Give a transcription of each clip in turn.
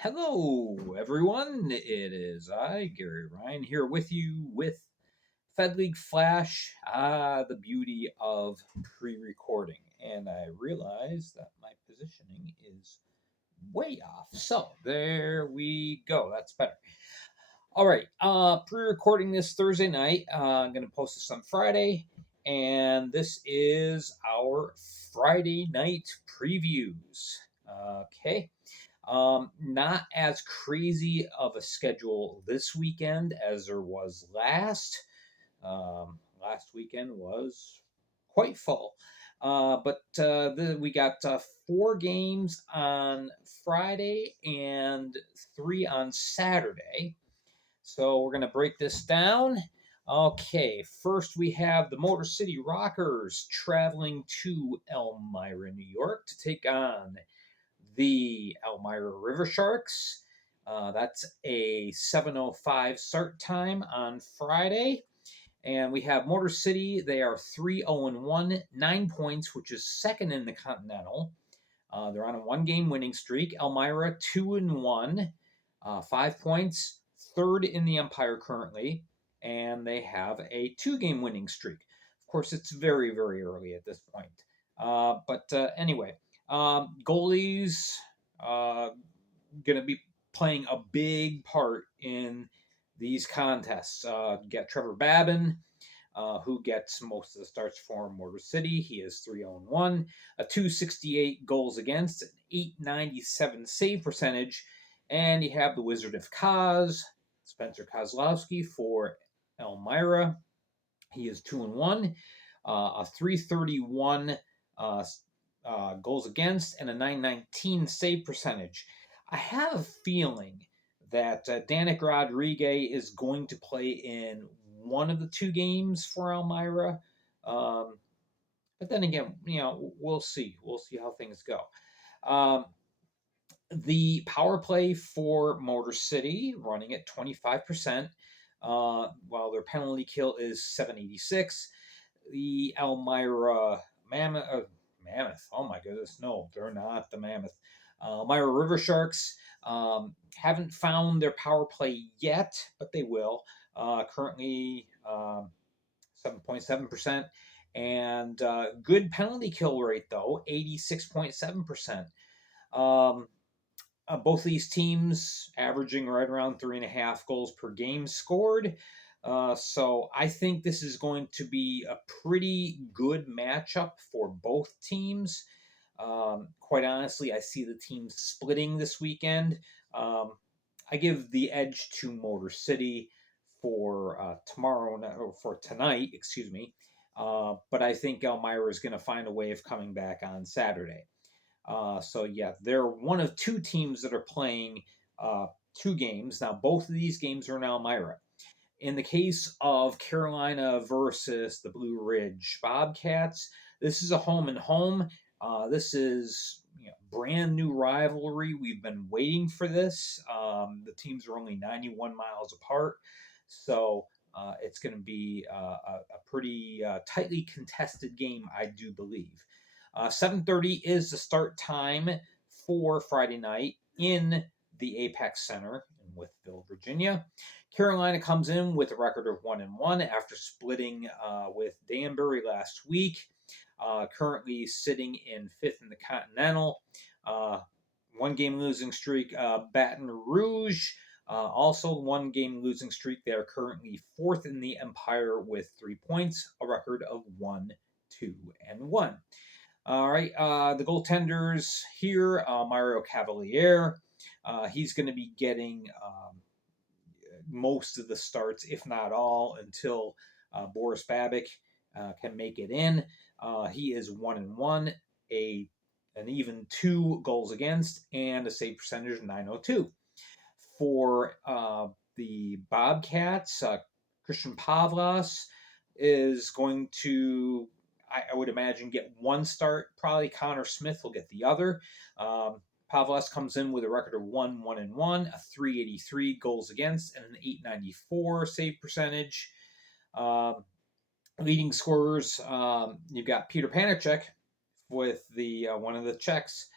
Hello, everyone. It is I, Gary Ryan, here with you with Fed League Flash. The beauty of pre recording. And I realize that my positioning is way off. So there we go. That's better. All right. Pre recording this Thursday night. I'm going to post this on Friday. And this is our Friday night previews. Okay. Not as crazy of a schedule this weekend as there was last. Last weekend was quite full. But we got four games on Friday and three on Saturday. So we're going to break this down. Okay, first we have the Motor City Rockers traveling to Elmira, New York to take on the Elmira River Sharks. That's a 7:05 start time on Friday. And we have Motor City. They are 3-0-1, 9 points, which is second in the Continental. They're on a one-game winning streak. Elmira 2-1, 5 points, third in the Empire currently, and they have a two-game winning streak. Of course, it's very, very early at this point. Anyway, goalies going to be playing a big part in these contests. Get Trevor Babin, who gets most of the starts for Motor City. He is 3-1, a 268 goals against, an 897 save percentage. And you have the Wizard of Kaz, Spencer Kozlowski for Elmira. He is 2-1, a 331 goals against, and a 919 save percentage. I have a feeling that Danik Rodriguez is going to play in one of the two games for Elmira. But then again, we'll see. We'll see how things go. The power play for Motor City running at 25%, while their penalty kill is 786. The Elmira Mammoth. Oh my goodness, no, they're not the Mammoth. Elmira River Sharks haven't found their power play yet, but they will. Currently 7.7%. And good penalty kill rate, though, 86.7%. Both of these teams averaging right around 3.5 goals per game scored. So I think this is going to be a pretty good matchup for both teams. Quite honestly, I see the teams splitting this weekend. I give the edge to Motor City for tonight, excuse me. But I think Elmira is going to find a way of coming back on Saturday. They're one of two teams that are playing two games. Now, both of these games are in Elmira. In the case of Carolina versus the Blue Ridge Bobcats, this is a home and home. This is brand new rivalry. We've been waiting for this. The teams are only 91 miles apart, so it's going to be a pretty tightly contested game, I do believe. 7:30 is the start time for Friday night in the Apex Center in Wytheville, Virginia. Carolina comes in with a record of 1-1 after splitting with Danbury last week. Currently sitting in fifth in the Continental. One game losing streak. Baton Rouge, also one game losing streak. They are currently fourth in the Empire with 3 points, a record of 1-2-1. All right, the goaltenders here, Mario Cavalier. He's going to be getting most of the starts, if not all, until Boris Babic can make it in. He is 1-1, an even 2 goals against, and a save percentage of 902. For the Bobcats, Christian Pavlas is going to, I would imagine, get one start. Probably Connor Smith will get the other. Pavlas comes in with a record of 1-1-1, a 383 goals against, and an 894 save percentage. Leading scorers, you've got Peter Panicek with the one of the Czechs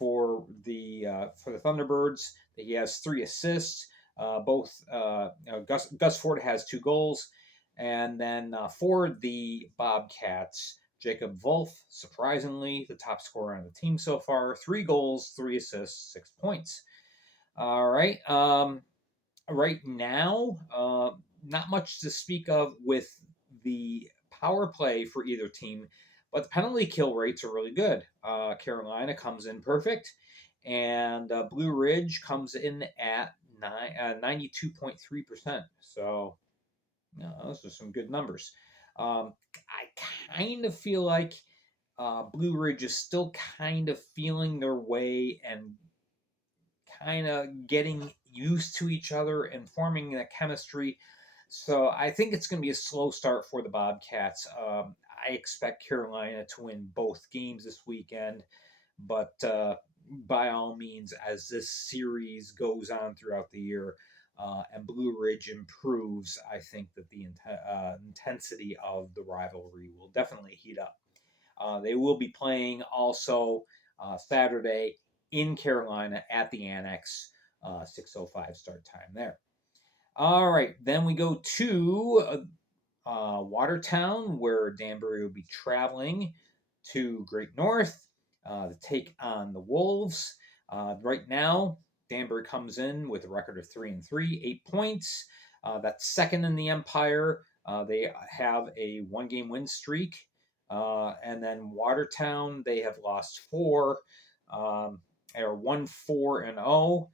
for the Thunderbirds. He has 3 assists. Gus Ford has 2 goals, and then for the Bobcats, Jacob Wolf, surprisingly the top scorer on the team so far, 3 goals, 3 assists, 6 points. All right. Right now, not much to speak of with the power play for either team, but the penalty kill rates are really good. Carolina comes in perfect, and Blue Ridge comes in at 92.3%. So, those are some good numbers. I kind of feel like Blue Ridge is still kind of feeling their way and kind of getting used to each other and forming that chemistry. So I think it's going to be a slow start for the Bobcats. I expect Carolina to win both games this weekend, but by all means, as this series goes on throughout the year and Blue Ridge improves, I think that the intensity of the rivalry will definitely heat up. They will be playing also Saturday in Carolina at the Annex, 6:05 start time there. All right, then we go to Watertown, where Danbury will be traveling to Great North to take on the Wolves. Right now, Danbury comes in with a record of 3-3, 8 points. That's second in the Empire. They have a 1-game win streak. And then Watertown, they have lost 4, or 1-4-0,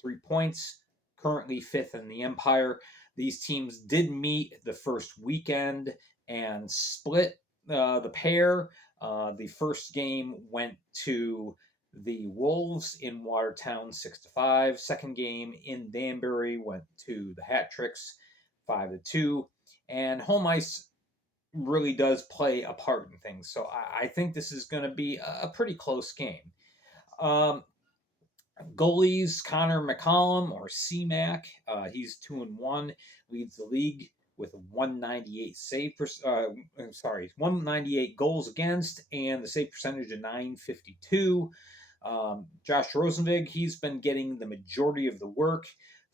3 points. Currently fifth in the Empire. These teams did meet the first weekend and split the pair. The first game went to the Wolves in Watertown 6-5. Second game in Danbury went to the Hat Tricks 5-2. And home ice really does play a part in things. So I think this is going to be a pretty close game. Goalies, Connor McCollum or CMAC, he's 2-1, leads the league with a 198 198 goals against, and the save percentage of 952. Josh Rosenvig, he's been getting the majority of the work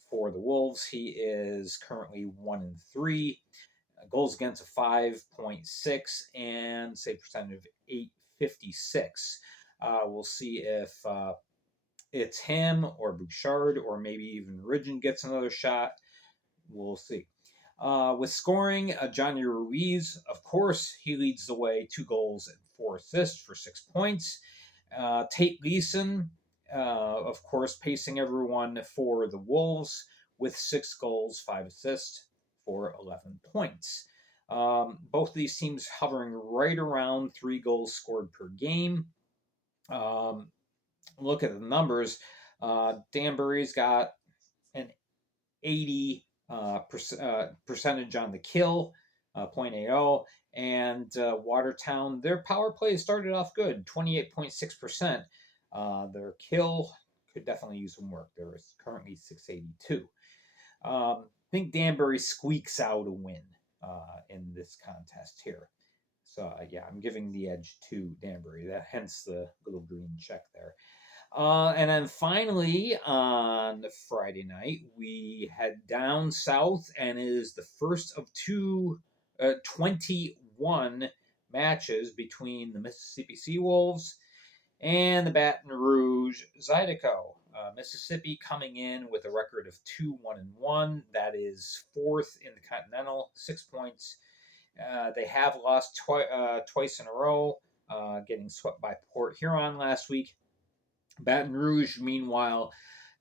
for the Wolves. He is currently 1-3. Goals against a 5.6 and save percentage of 856. We'll see if it's him or Bouchard or maybe even Ridgen gets another shot. We'll see. With scoring, Johnny Ruiz, of course, he leads the way, 2 goals and 4 assists for 6 points. Tate Leeson, of course, pacing everyone for the Wolves with 6 goals, 5 assists for 11 points. Both of these teams hovering right around 3 goals scored per game. Look at the numbers. Danbury's got an 80 percentage on the kill, 0.80, and Watertown, their power play started off good, 28.6%. Their kill could definitely use some work. There is currently 682. I think Danbury squeaks out a win in this contest here. So, yeah, I'm giving the edge to Danbury. Hence the little green check there. And then finally, on Friday night, we head down south, and it is the first of 21 matches between the Mississippi Seawolves and the Baton Rouge Zydeco. Mississippi coming in with a record of 2-1-1. That is fourth in the Continental, 6 points. They have lost twice in a row, getting swept by Port Huron last week. Baton Rouge, meanwhile,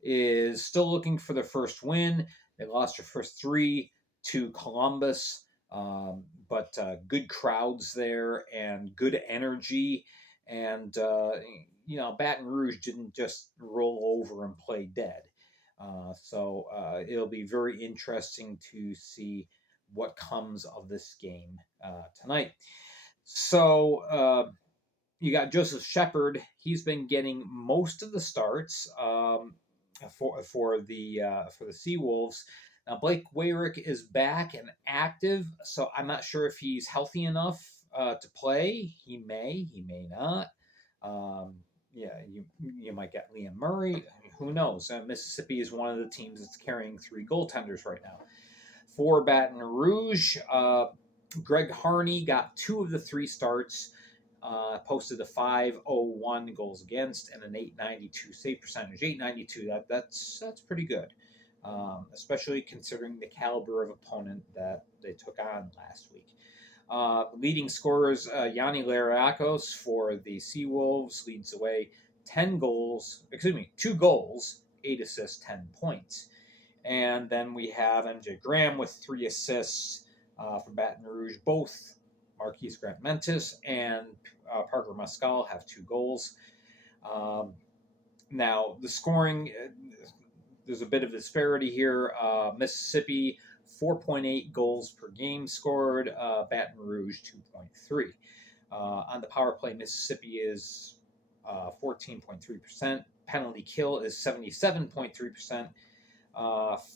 is still looking for their first win. They lost their first 3 to Columbus, but good crowds there and good energy. And, Baton Rouge didn't just roll over and play dead. So it'll be very interesting to see what comes of this game tonight. So you got Joseph Shepard. He's been getting most of the starts for the Seawolves. Now Blake Wayrick is back and active, so I'm not sure if he's healthy enough to play. He may not. Yeah, you might get Liam Murray. Who knows? Mississippi is one of the teams that's carrying 3 goaltenders right now. For Baton Rouge, Greg Harney got 2 of the 3 starts, posted a 5.01 goals against and an 892 save percentage. 892, that's pretty good, especially considering the caliber of opponent that they took on last week. Leading scorers, Yanni Lariakos for the Seawolves leads the way, 2 goals, 8 assists, 10 points. And then we have MJ Graham with 3 assists for Baton Rouge. Both Marquise Grant Mentis and Parker Muscal have 2 goals. Now, the scoring, there's a bit of disparity here. Mississippi, 4.8 goals per game scored. Baton Rouge, 2.3. On the power play, Mississippi is 14.3%. Penalty kill is 77.3%.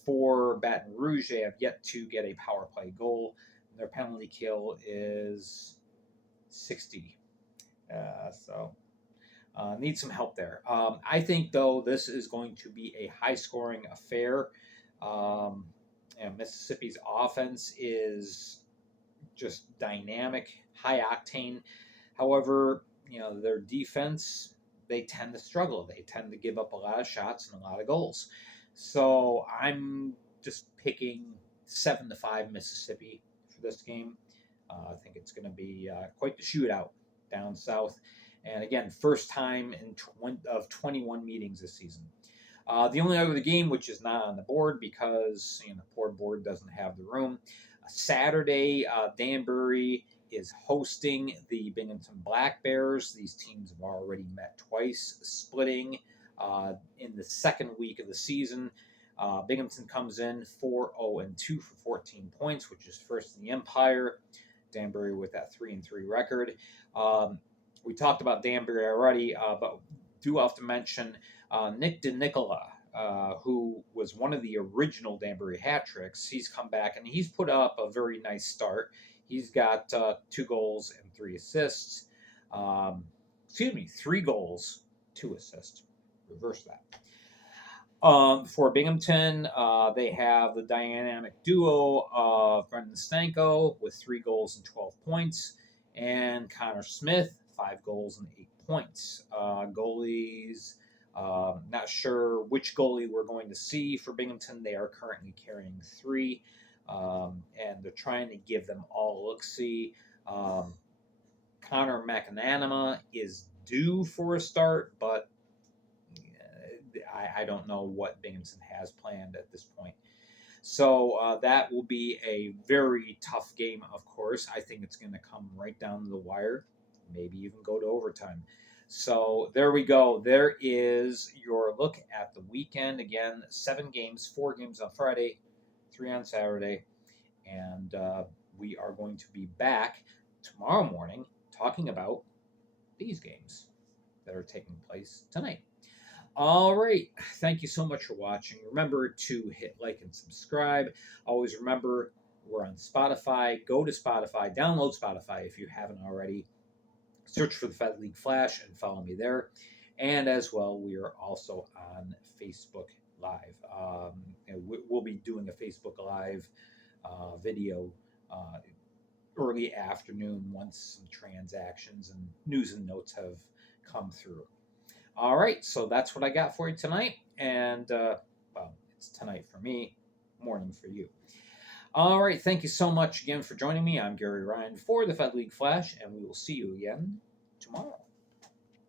For Baton Rouge, they have yet to get a power play goal. Their penalty kill is 60. So need some help there. I think, though, this is going to be a high-scoring affair. Mississippi's offense is just dynamic, high octane. However, their defense, they tend to struggle. They tend to give up a lot of shots and a lot of goals. So I'm just picking 7-5 Mississippi for this game. I think it's going to be quite the shootout down south. And again, first time in 21 meetings this season. The only other game which is not on the board because the poor board doesn't have the room. Saturday, Danbury is hosting the Binghamton Black Bears. These teams have already met twice, splitting in the second week of the season. Binghamton comes in 4-0-2 for 14 points, which is first in the Empire. Danbury with that 3-3 record. We talked about Danbury already, but do have to mention Nick DeNicola, who was one of the original Danbury hat tricks. He's come back and he's put up a very nice start. He's got 2 goals and 3 assists. 3 goals, 2 assists. Reverse that. For Binghamton, they have the dynamic duo of Brendan Stanko with 3 goals and 12 points, and Connor Smith, 5 goals and 8 points. Goalies, not sure which goalie we're going to see for Binghamton. They are currently carrying 3, and they're trying to give them all a look-see. Connor McAnanama is due for a start, but I don't know what Binghamton has planned at this point. So that will be a very tough game, of course. I think it's going to come right down to the wire, maybe even go to overtime. So there we go. There is your look at the weekend. Again, 7 games, 4 games on Friday, 3 on Saturday. And we are going to be back tomorrow morning talking about these games that are taking place tonight. All right. Thank you so much for watching. Remember to hit like and subscribe. Always remember, we're on Spotify. Go to Spotify. Download Spotify if you haven't already. Search for the Fed League Flash and follow me there. And as well, we are also on Facebook Live. We'll be doing a Facebook Live video early afternoon once some transactions and news and notes have come through. All right, so that's what I got for you tonight. And, well, it's tonight for me, morning for you. All right, thank you so much again for joining me. I'm Gary Ryan for the Fed League Flash, and we will see you again tomorrow.